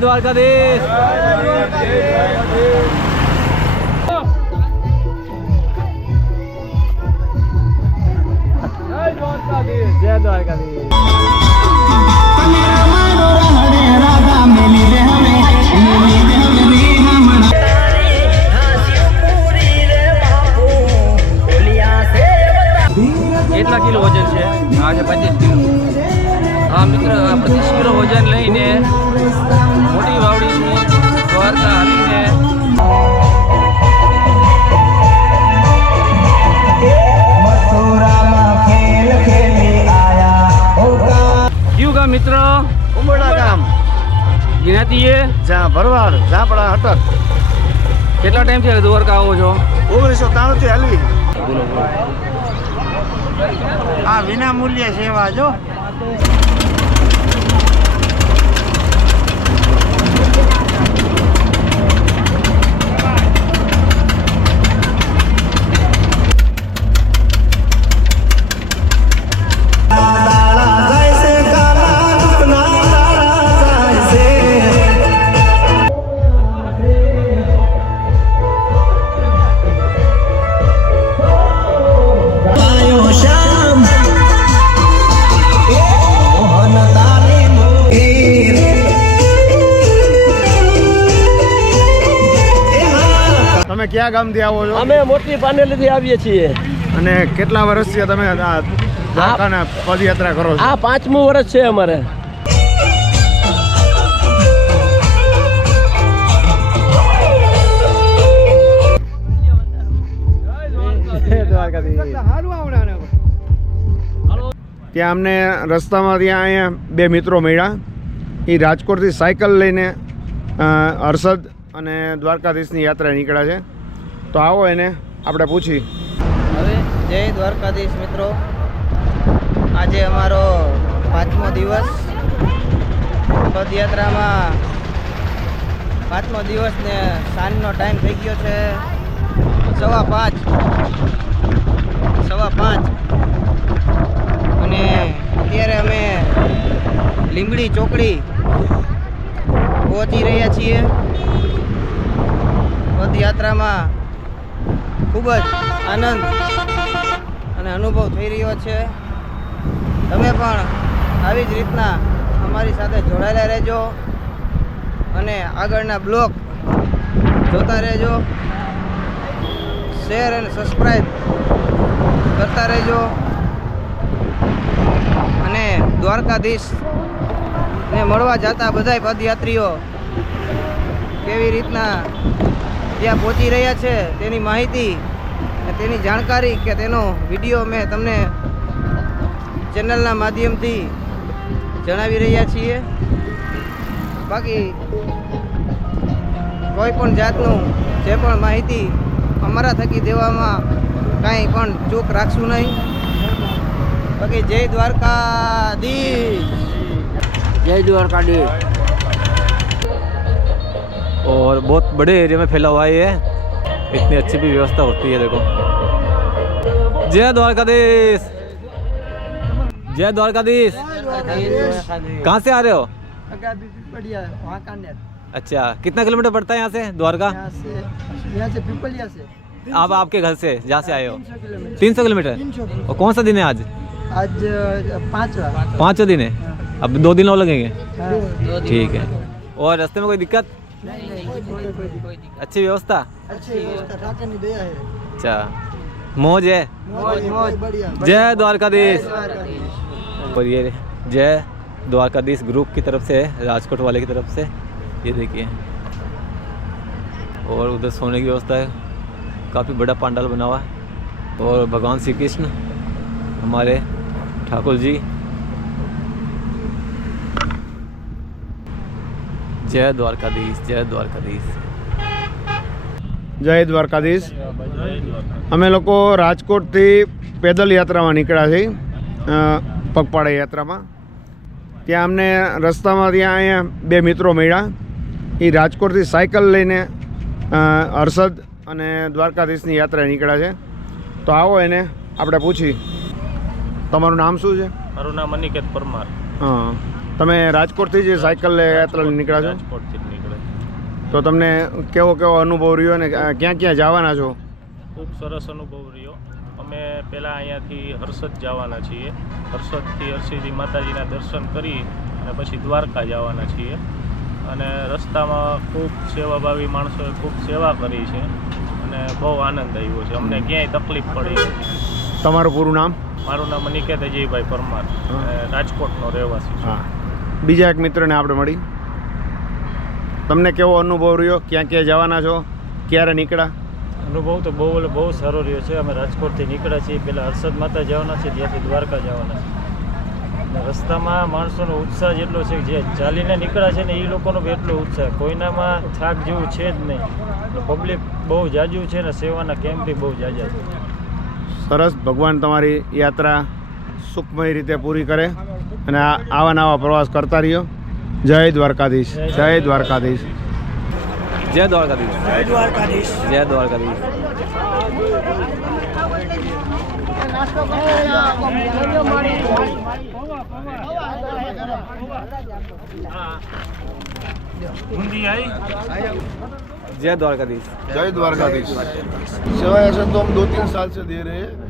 દ્વારકાધીશ. જય દ્વારકાધીશ. કેટલા કિલો વજન છે? આજે પચીસ કિલો. હા મિત્ર પચીસ કિલો વજન લઈને મિત્ર. ઉમરડા ગામ. જ્ઞાતિએ જ્યાં ભરવાડ ઝાપડા હટક. કેટલા ટાઈમ છે દ્વારકા આવો છો? ઓગણીસો ત્રાણું થી હલવી. આ વિના મૂલ્ય સેવા જો. ક્યાં ગામથી આવો છો? અમે મોટી પાનેલીથી આવીએ છીએ. અને કેટલા વર્ષ છે તમે આ દ્વારકાના પદયાત્રા કરો છો? આ પાંચમું વર્ષ છે અમારે. ત્યાં અમને રસ્તામાં ત્યાં અહીંયા બે મિત્રો મળ્યા. એ રાજકોટથી સાયકલ લઈને અ, હર્ષદ અને દ્વારકાધીશની યાત્રા નીકળ્યા છે. તો આવો એને, આપણે પૂછી. હવે જય દ્વારકાધીશ મિત્રો. આજે અમારો પાંચમો દિવસ. પદયાત્રામાં પાંચમો દિવસ ને સાંજનો ટાઈમ થઈ ગયો છે. સવા પાંચ. સવા પાંચ. અને અત્યારે અમે લીંબડી ચોકડી પહોંચી રહ્યા છીએ. પદયાત્રામાં ખૂબ જ આનંદ અને અનુભવ થઈ રહ્યો છે. તમે પણ આવી જ રીતના અમારી સાથે જોડાયેલા રહેજો અને આગળના બ્લોગ જોતા રહેજો. શેર અને સબસ્ક્રાઈબ કરતા રહેજો. અને દ્વારકાધીશ ને મળવા જતા બધાય પદયાત્રીઓ કેવી રીતના ત્યાં પહોંચી રહ્યા છે તેની માહિતી અને તેની જાણકારી કે તેનો વિડીયો મેં તમને ચેનલના માધ્યમથી જણાવી રહ્યા છીએ બાકી કોઈ પણ જાતનું જે પણ માહિતી અમારા થકી દેવામાં કાંઈ પણ ચૂક રાખશું નહીં બાકી જય દ્વારકાધીશ જય દ્વારકાધીશ और बहुत बड़े एरिया में फैला हुआ है ये। इतनी अच्छी भी व्यवस्था होती है देखो। जय द्वारकाधीश। जय द्वारकाधीश। कहाँ से आ रहे हो? बढ़िया वहाँ अच्छा कितना किलोमीटर पड़ता है यहाँ से द्वारका? से यहाँ से पिपलिया से आप आपके घर से जहाँ से आए हो? तीन सौ किलोमीटर? और कौन सा दिन है आज? आज पाँचवा पाँचवा दिन है। अब दो दिन और लगेंगे? ठीक है। और रास्ते में कोई दिक्कत? अच्छी व्यवस्था? अच्छी व्यवस्था है। अच्छा। मौज है। मौज मौज बढ़िया जय द्वारकाधीश। और ये जय द्वारकाधीश ग्रुप की तरफ़ से है राजकोट वाले की तरफ़ से। ये देखिए। और उधर सोने की व्यवस्था है। काफ़ी बड़ा पंडाल बना हुआ है। और भगवान श्री कृष्ण हमारे ठाकुर जी જય દ્વારકાધીશ જય દ્વારકાધીશ. જય દ્વારકાધીશ. અમે લોકો રાજકોટથી પેદલ યાત્રામાં નીકળ્યા છીએ પગપાળા યાત્રામાં. ત્યાં અમને રસ્તામાં ત્યાં અહીંયા બે મિત્રો મળ્યા. એ રાજકોટથી સાયકલ લઈને હર્ષદ અને દ્વારકાધીશની યાત્રા નીકળ્યા છે. તો આવો એને આપણે પૂછી. તમારું નામ શું છે? મારું નામ અનિકેત પરમાર. હા. તમે રાજકોટથી જ સાયકલ યાત્રા નીકળ્યા છો? રાજકોટથી નીકળે. તો તમને કેવો કેવો અનુભવ રહ્યો ને ક્યાં ક્યાં જવાના છો? ખૂબ સરસ અનુભવ રહ્યો. અમે પહેલાં અહીંયાથી હર્ષદ જવાના છીએ. હર્ષદથી હર્ષિજી માતાજીના દર્શન કરી અને પછી દ્વારકા જવાના છીએ. અને રસ્તામાં ખૂબ સેવાભાવી માણસોએ ખૂબ સેવા કરી છે અને બહુ આનંદ આવ્યો છે. અમને ક્યાંય તકલીફ પડી તમારું પૂરું નામ? મારું નામ નિકેત અજયભાઈ પરમાર. અને રાજકોટનો રહેવાસી છું. હા. બીજા એક મિત્રને આપણે મળી. તમને કેવો અનુભવ રહ્યો? ક્યાં ક્યાં જવાના છો? ક્યારે નીકળ્યા? અનુભવ તો બહુ એટલે બહુ સારો રહ્યો છે. અમે રાજકોટથી નીકળ્યા છીએ. પહેલાં હર્ષદ માતા જવાના છે ત્યાંથી દ્વારકા જવાના છે. રસ્તામાં માણસોનો ઉત્સાહ જેટલો છે જે ચાલીને નીકળ્યા છે ને એ લોકોનો બી એટલો ઉત્સાહ. કોઈનામાં થાક જેવું છે જ નહીં. પબ્લિક બહુ જાજુ છે ને સેવાના કેમ્પ બી બહુ જાજા છે. સરસ. ભગવાન તમારી યાત્રા સુખમય રીતે પૂરી કરે. અને આ આવા નવા પ્રવાસ કરતા રહ્યો જય દ્વારકાધીશ જય દ્વારકાધીશ જય દ્વારકાધીશ જય દ્વારકાધીશ જય દ્વારકાધીશ जय द्वारकाधीश जय द्वारकाधीश सेवा ऐसे तो हम दो तीन साल से दे रहे हैं जे-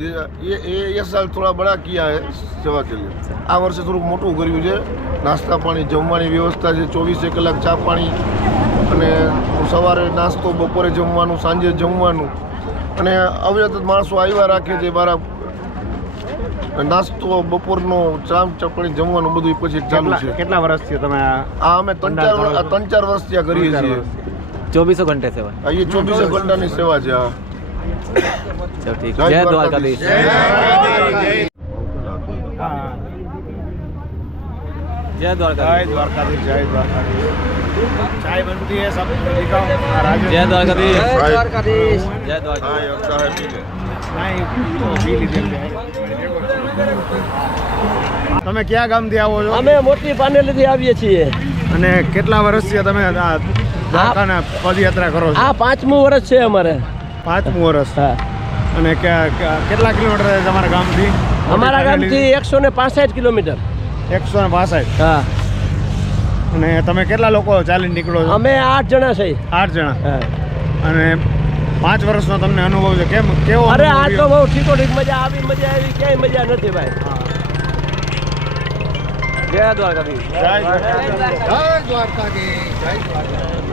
ये ये ये साल थोड़ा बड़ा किया है સેવા કે લીએ આ વર્ષે થોડુંક મોટું કર્યું છે નાસ્તા પાણી જમવાની વ્યવસ્થા છે ચોવીસે કલાક ચા પાણી અને સવારે નાસ્તો બપોરે જમવાનું સાંજે જમવાનું અને અવિરત માણસો આવ્યા રાખે છે મારા નાસ્તો બપોરનો ચા ચપણી જમવાનું બધું પછી ચાલુ કેટલા છે કેટલા વર્ષથી તમે આ આ અમે ત્રણ ચાર વર- આ ત્રણ ચાર વર્ષ ત્યાં કરીએ છીએ चौबीसों घंटे सेवा આ એ ચોવીસે ઘંટાની સેવા છે આ चलो ठीक जय जय द्वारकाधीश। द्वारकाधीश जय જય द्वारकाधीश દ્વારકાધીશ જય દ્વારકાધીશ ચાય બનતી है सब दिखाओ આ રાજુ- जय द्वारकाधीश જય દ્વારકાધીશ जय द्वारकाधीश હા યક્ષ સાહેબ પી લે. નહીં, તો પી લીધી છે. તમે ક્યાં ગામથી આવો છો અમે મોટી પાનેલીથી આવીએ છીએ અને કેટલા વર્ષથી તમે આ દ્વારકાના પદયાત્રા કરો છો આ પાંચમું વર્ષ છે અમારે પાંચમું વર્ષ. હા. અને કેટલા કિલોમીટર તમારા ગામથી? અમારા ગામથી એકસો ને પાસઠ કિલોમીટર. એકસો ને પાસઠ? હા. અને તમે કેટલા લોકો ચાલીને નીકળો છો? અમે આઠ જણા છે આઠ જણા? અને પાંચ વર્ષનો તમને અનુભવ છે. કેમ કેવો અરે આ તો બહુ ઠીકો ઠીક મજા આવી મજા આવી ક્યાંય મજા નથી ભાઈ. જય દ્વારકાધીશ. જય દ્વારકાધીશ. જય દ્વારકાધીશ.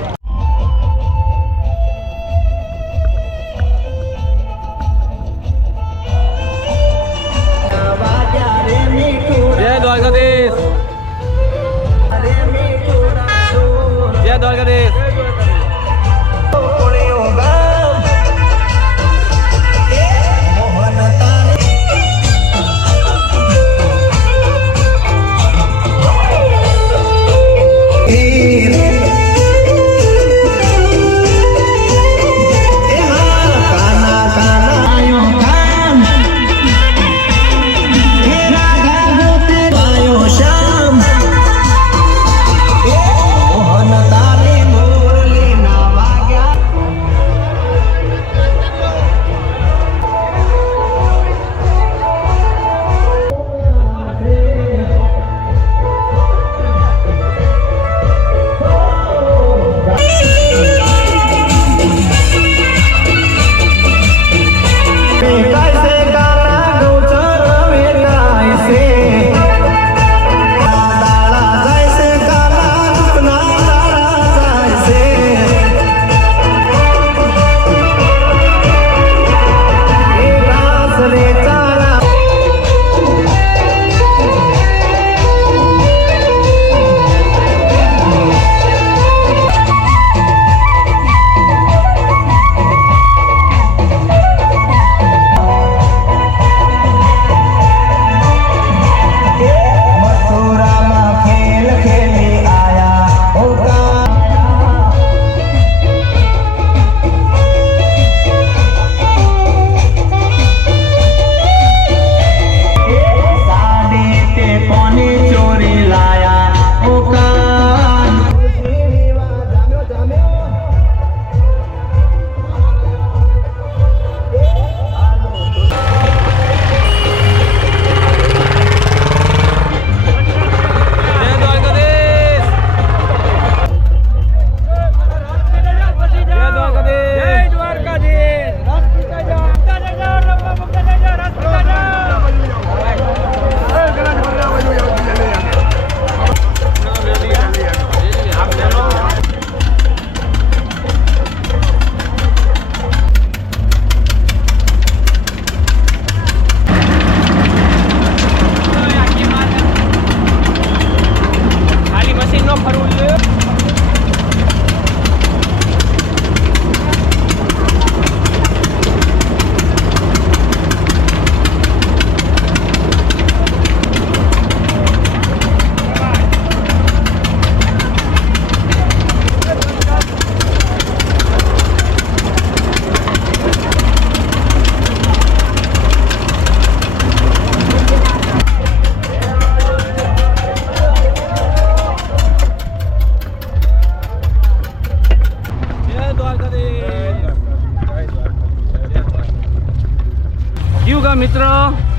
કયું ગામ મિત્ર.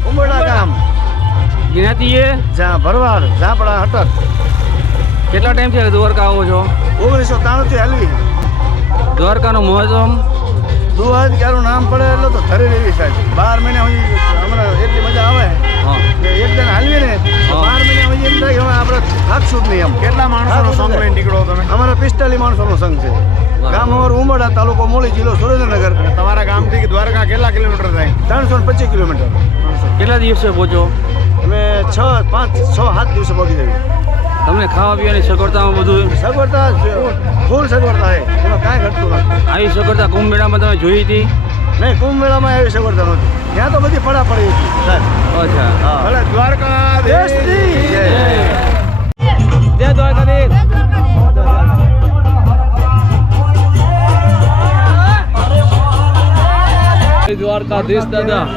ઉમરડા ગામ. જ્ઞાતિએ. જ્યાં ભરવાડ ઝાપડા હટક. કેટલા ટાઈમ છે દ્વારકા આવો છો? ઓગણીસો ત્રાણુંથી હલવી. દ્વારકાનું મહત્વ દુહાજ ક્યારું નામ પડે એટલે તો ધરી લેવી સાહેબ. બાર મહિના સુધી હમણાં એટલી મજા આવે. કે એક જણ હાલવી ને બાર મહિના હજી એમ થાય કે આપણે હાથ છૂટ નહીં એમ. કેટલા માણસોનો સંગ લઈને નીકળો તમે? અમારા પિસ્તાલીસ માણસોનો સંઘ છે. ગામ અમારું ઉમરડા તાલુકો મોલી જિલ્લો સુરેન્દ્રનગર. તમારા ગામથી દ્વારકા કેટલા કિલોમીટર થાય? ત્રણસો ને પચીસ કિલોમીટર. કેટલા દિવસે પહોંચો? અમે છ પાંચ છ સાત દિવસે પહોંચી જઈએ. તમને ખાવા પીવાની સગવડતામાં બધું સગવડતા ફૂલ સગવડતા છે. એમાં કાંઈ ઘટતું નથી. આવી સગવડતા કુંભ મેળામાં તમે જોઈ હતી? નહીં કુંભ મેળામાં એવી સગવડતા નહોતી. ત્યાં તો બધી પડા પડી હતી. સાહેબ. અચ્છા. ભલે દ્વારકા દેશની. જય દ્વારકાધીશ. દ્વારકાધીશ દાદા.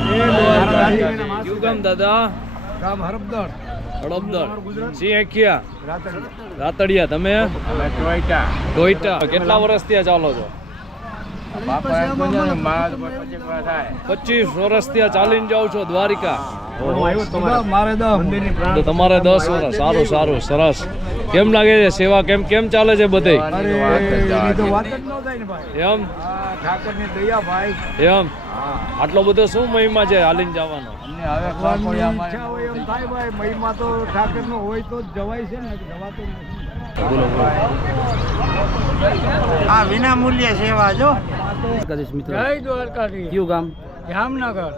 યુગમ દાદા. ગામ હરબદળ હડપદર સિંહ એખિયા. રાતડિયા. તમે? ટોઈટા કેટલા વર્ષ ત્યાં ચાલો છો? પચીસ વર્ષ ત્યાં ચાલીને જાઉં છો દ્વારિકા. તો તમારે દસ વર્ષ. સારું સારું સરસ. કેમ લાગે છે સેવા? કેમ કેમ ચાલે છે બધે? એમ? ઠાકરની દયા ભાઈ. એમ? આટલો બધો શું મહિમા છે હાલીને જવાનો? મહિમા તો હોય તો જવાય છે ને જવાતો બોલો બોલો. આ વિના મૂલ્ય સેવા જો. જય દ્વારકાધીશ. કયું ગામ? જામનગર.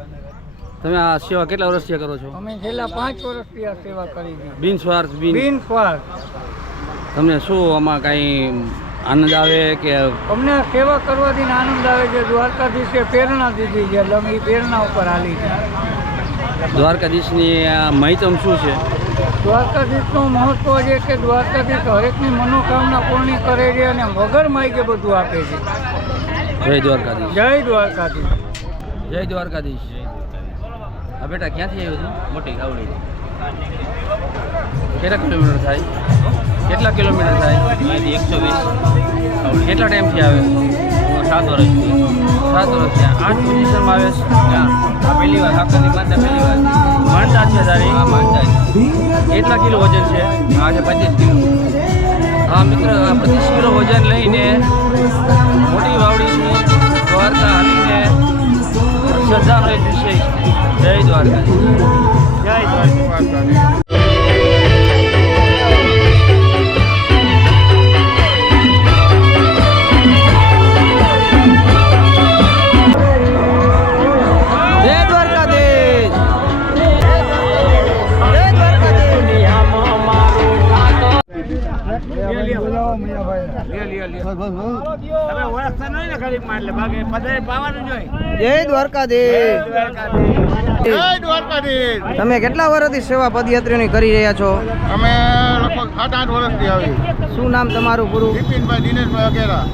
તમે આ સેવા કેટલા વર્ષથી કરો છો? અમે છેલ્લા પાંચ વર્ષથી આ સેવા કરી છે બિન સ્વાર્થ બિન સ્વાર્થ. તમને શું આમાં કાંઈ આનંદ આવે કે અમને સેવા કરવાથી આનંદ આવે છે. દ્વારકાધીશે પ્રેરણા દીધી છે. એટલે અમે એ પ્રેરણા ઉપર હાલી છે. દ્વારકાધીશની આ મહિતમ શું છે? દ્વારકાધીશનું મહત્વ છે કે દ્વારકાધીશ હરેકની મનોકામના પૂર્ણ કરે છે અને વગર માગે બધું આપે છે. જય દ્વારકાધીશ. જય દ્વારકાધીશ. જય દ્વારકાધીશ. હા બેટા ક્યાંથી આવ્યો છું મોટી આવડી કેટલા કિલોમીટર થાય? કેટલા કિલોમીટર થાય? એકસો વીસ. કેટલા ટાઈમથી આવે? સાત વર્ષથી. સાત વર્ષથી. આઠ પોઝિશનમાં આવે છે? આ પહેલી વાર આપણી માનતા પહેલી વાર. માનતા છે તારી? હા માનતા કેટલા કિલો વજન છે? હા છે પચીસ કિલો. હા મિત્ર પચીસ કિલો વજન લઈને મોટી વાવડીથી દ્વારકા હાલીને શ્રદ્ધાનો એક વિષય જય દ્વારકા જય દ્વારકા જય દ્વારકાધીશ. જય દ્વારકાધીશ. તમે કેટલા વર્ષથી સેવા પદયાત્રીઓની કરી રહ્યા છો? અમે સાત આઠ વર્ષથી આવી. શું નામ તમારું પૂરું બિપિનભાઈ દિનેશભાઈ અગેરા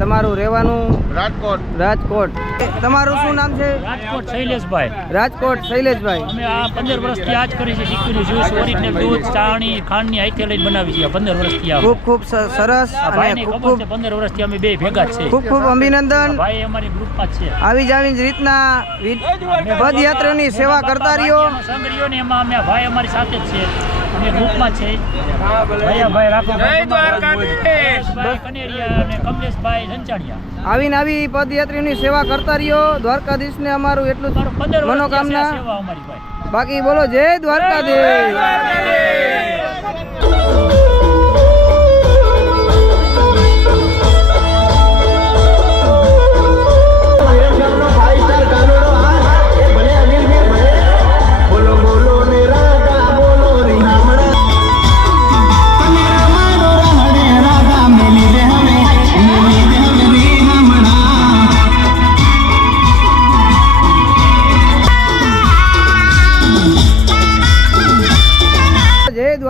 તમારું રહેવાનું? રાજકોટ. રાજકોટ. તમારું શું નામ છે? રાજકોટ શૈલેષભાઈ. રાજકોટ શૈલેષભાઈ. અમે આ પંદર વર્ષથી આ જ કરી છે દીકરીનું જ્યુસ ઓરિજિનલ દૂધ ચાણી ખાંડની આઈટે લઈને બનાવી છે પંદર વર્ષથી આ. ખૂબ ખૂબ સરસ અને ખૂબ ખૂબ પંદર વર્ષથી અમે બે ભેગા છે. ખૂબ ખૂબ અભિનંદન. ભાઈ અમારી ગ્રુપમાં છે. આવી જ આવી જ રીતના પદયાત્રાની સેવા કરતા રહ્યો. સંઘ ને એમાં અમે ભાઈ અમારી સાથે જ છે. અમે ગ્રુપમાં છે. ભાઈ ભાઈ રાખો જય દ્વારકાધીશ. કનેરિયા અને કમલેશભાઈ સંચાણિયા આવીને આવી પદયાત્રીની સેવા કરતા રહ્યો. દ્વારકાધીશને અમારું એટલું મનોકામના. સેવા અમારી ભાઈ. બાકી બોલો જય દ્વારકાધીશ.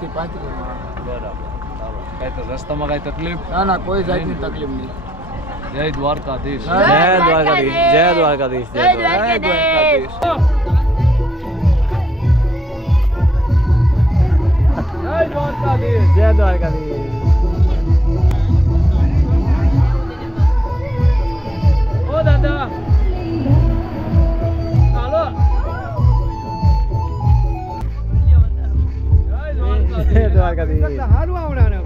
થી પાંત્રીસ બરાબર. કઈ તો રસ્તામાં કઈ તકલીફ? ના ના કોઈ જાતની તકલીફ નહીં. જય દ્વારકાધીશ. જય દ્વારકાધીશ. જય દ્વારકાધીશ. જય દ્વારકાધીશ. જય દ્વારકાધીશ. જય દ્વારકાધીશ. ઓ દાદા. દ્વારકાધીશ સારું આવડાને